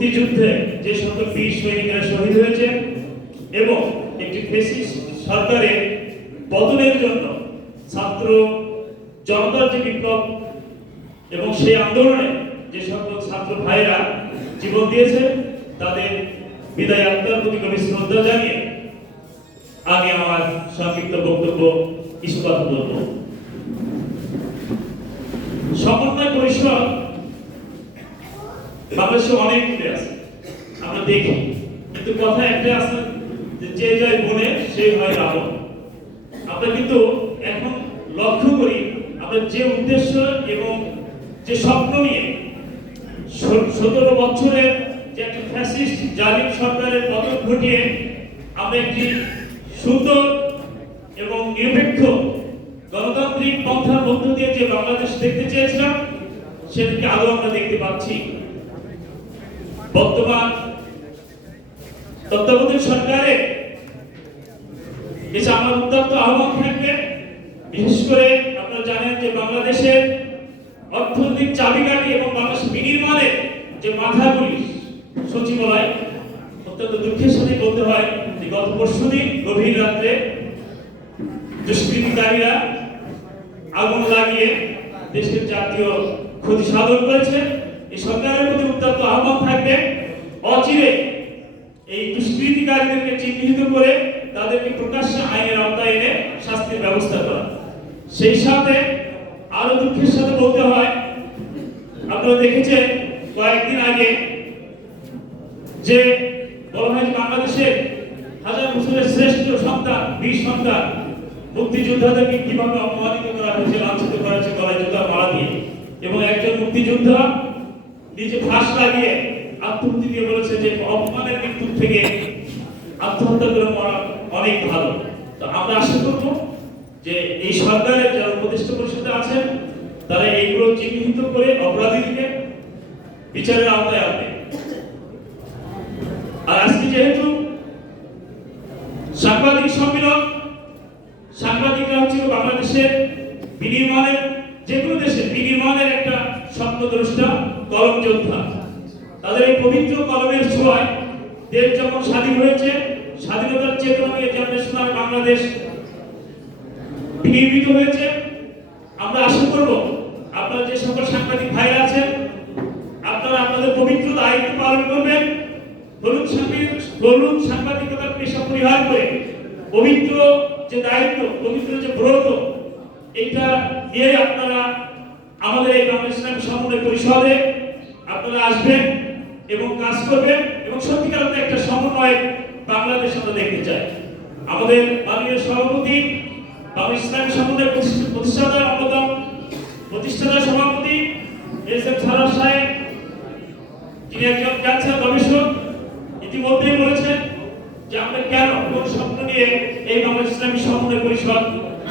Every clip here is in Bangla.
মুক্তিযুদ্ধে যে সকল বীর সৈনিকরা শহীদ হয়েছে এবং একটি ফেসিস্ট সরকারের পতনের জন্য ছাত্র জনতার যে বিপ্লব এবং সেই আন্দোলনে যে সকল ছাত্র ভাইরা জীবন দিয়েছে, তাদের বিদায় আত্মার প্রতি গভীর শ্রদ্ধা জানিয়ে আমি আমার সংক্ষিপ্ত বক্তব্য কথা বলব সমন্বয় পরিষদ বাংলাদেশে অনেক দূরে আছে। আমরা দেখি। কিন্তু কথা একটা আছে যে যে যায় বনে সেই হয় রাবণ। আমরা কিন্তু এখন লক্ষ্য করি, আমরা যে উদ্দেশ্য এবং যে স্বপ্ন নিয়ে সতেরো বছরের যে একটা ফ্যাসিস্ট জালিম সরকারের পতন ঘটিয়ে আমরা একটি সুন্দর এবং নিরপেক্ষ গণতান্ত্রিক পন্থার মধ্য দিয়ে যে বাংলাদেশ দেখতে চেয়েছিলাম, সেটাকে আরও আমরা দেখতে পাচ্ছি। বর্তমান তত্ত্বাবধায়ক সরকারের এসে আমার উদ্যত্ত আহ্বান থাকবে। বিশেষ করে আপনারা জানেন যে বাংলাদেশের অর্থনৈতিক চাবিকাঠি এবং বাংলাদেশ বিনির্মাণের যে মাথাগুলি সচিবালয় অত্যন্ত দুঃখের সাথে বলতে হয় যে গত পরশু গভীর রাত্রে দুষ্কৃতিকারীরা আগুন লাগিয়ে দেশের জাতীয় ক্ষতি সাধন করেছে। এই সরকারের প্রতি উত্তপ্ত অচিরে এই দুষ্কৃতিকারীদেরকে চিহ্নিত করে তাদেরকে প্রকাশ্যে আইনের আওতায় এনে শাস্তির ব্যবস্থা করা। সেই সাথে আরও দুঃখের সাথে বলতে হয়, আপনারা দেখেছেন কয়েকদিন আগে যে বলা হয় বাংলাদেশের হাজার বছরের শ্রেষ্ঠ সন্তান, বীর সন্তান মুক্তিযোদ্ধাদেরকে কীভাবে অপমানিত করা হয়েছে, লাঞ্ছিত করা হয়েছে, গলায় জুতা মারা দিয়ে। এবং একজন মুক্তিযোদ্ধা নিজে ফাঁস লাগিয়ে আত্মহত্যা দিয়ে বলেছে যে অপমানের মৃত্যু থেকে আত্মহত্যা করে মরা অনেক ভালো। তো আমরা আশা করব যে এই সরকারের যারা উপদেষ্টা পরিষদে আছেন, তারা এইগুলো চিহ্নিত করে অপরাধীদেরকে বিচারের আওতায় আনবে। আর আজকে যেহেতু সাংবাদিক সম্মেলন, সাংবাদিকরা হচ্ছে বাংলাদেশের বিনির্মাণের যে কোনো দেশের বিনির্মাণের একটা স্বপ্নদ্রষ্টা, কলম যোদ্ধা। তাদের এই পবিত্র কলমের ছোঁয়ায় দেশ যখন স্বাধীন হয়েছে, স্বাধীনতার চেতনা নিয়ে সোনার বাংলাদেশ নির্মিত হয়েছে। আমরা আশা করব আপনারা যে সকল সাংবাদিক ভাই আছেন, আপনারা আপনাদের পবিত্র দায়িত্ব পালন করবেন। হলুদ সাংবাদিক হলুদ সাংবাদিকতার পেশা পরিহার করে পবিত্র যে দায়িত্ব, পবিত্র যে ব্রত এটা নিয়ে আপনারা আমাদের এই বাংলাদেশ সমন্বয় পরিষদে আপনারা আসবেন। এবং কাজ করবেন এবং সত্যিকার অর্থে একটা সমন্বয় বাংলাদেশ আমরা দেখতে চাই। আমাদের মাননীয় সভাপতি, বাংলাদেশ ইসলামী প্রতিষ্ঠাতা অন্যতম প্রতিষ্ঠাতা সভাপতি এস এম সারার সাহেব তিনি একজন ক্যান্সার গবেষক, ইতিমধ্যেই বলেছেন যে আমরা কেন কোন স্বপ্ন নিয়ে এই বাংলাদেশ ইসলামী সমন্বয় পরিষদ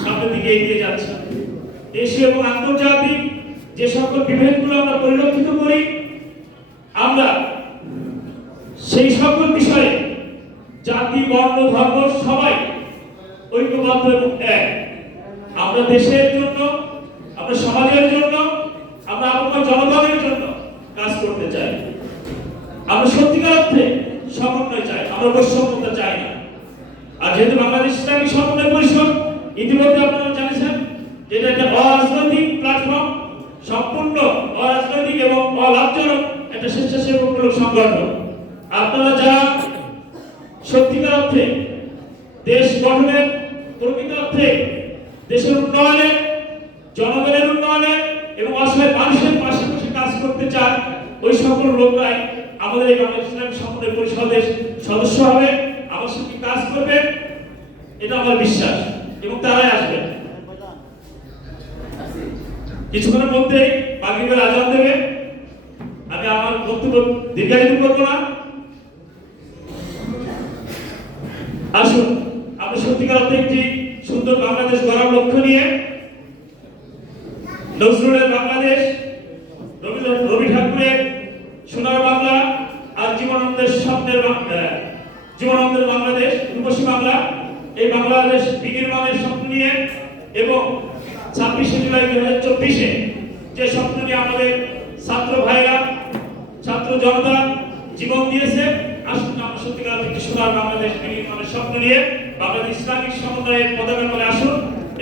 সামনের দিকে এগিয়ে যাচ্ছে। দেশীয় এবং আন্তর্জাতিক যে সকল বিভেদগুলো আমরা পরিলক্ষিত করি আমরা সেই সকল বিষয়ে জাতি, বর্ণ, ধর্ম সবাই ঐক্যবদ্ধ এবং এক। আমরা দেশের জন্য, আমরা সমাজের জন্য, আমরা আপনার জনগণের জন্য কাজ করতে চাই। আমরা সত্যিকার অর্থে সমন্বয় চাই, আমরা বৈষম্যতা চাই না। আর যেহেতু বাংলাদেশ ইসলামী সমন্বয় পরিষদ, ইতিমধ্যে আপনারা জানিয়েছেন যে এটা একটা অরাজনৈতিক প্ল্যাটফর্ম সম্পূর্ণ অরাজনৈতিক এবং অলাভজনক একটা স্বেচ্ছাসেবকমূলক সংগঠন। আপনারা যারা সত্যিকার অর্থে দেশ গঠনের প্রকৃত অর্থে দেশের উন্নয়নে, জনগণের উন্নয়নে এবং অসহায় মানুষের পাশে বসে কাজ করতে চান, ওই সকল লোকরাই আমাদের এই ইসলামী সমন্বয় পরিষদের সদস্য হবে, আমার সঙ্গে কাজ করবে, এটা আমার বিশ্বাস, এবং তারাই আসবে। কিছুক্ষণের মধ্যেই মাগরিবের আজান দেবে। দীর্ঘায়িত করব না। আসুন, আমরা সত্যিকার অর্থে একটি সুন্দর বাংলাদেশ গড়ার লক্ষ্য নিয়ে নজরুলের বাংলাদেশ, রবীন্দ্র রবি ঠাকুরের সোনার বাংলা আর জীবনানন্দের স্বপ্নের জীবনানন্দের বাংলাদেশ রূপসী বাংলা। এই বাংলাদেশ বিনির্মাণের স্বপ্ন নিয়ে এবং ছাব্বিশে জুলাই দুই হাজার চব্বিশে যে স্বপ্ন নিয়ে আমাদের ছাত্র ভাইরা ছাত্র জনতা জীবন দিয়েছে। আসুন আমরা সত্যিকার একটি সোনার বাংলাদেশ বিনির্মাণের স্বপ্ন নিয়ে বাংলাদেশ ইসলামিক সমুদায়ের পতাকা তলে আসুন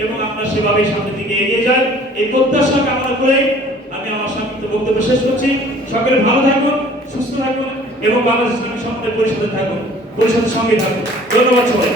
এবং আমরা সেভাবে সামনের দিকে এগিয়ে যাই। এই প্রত্যাশা কামনা করে আমি আমার সংক্ষিপ্ত বক্তব্য শেষ করছি। সকলে ভালো থাকুন, সুস্থ থাকুন এবং বাংলাদেশ ইসলামিক সমুদায় পরিষদে থাকুন। পরিষদের সঙ্গে থাকুন। ধন্যবাদ সবাই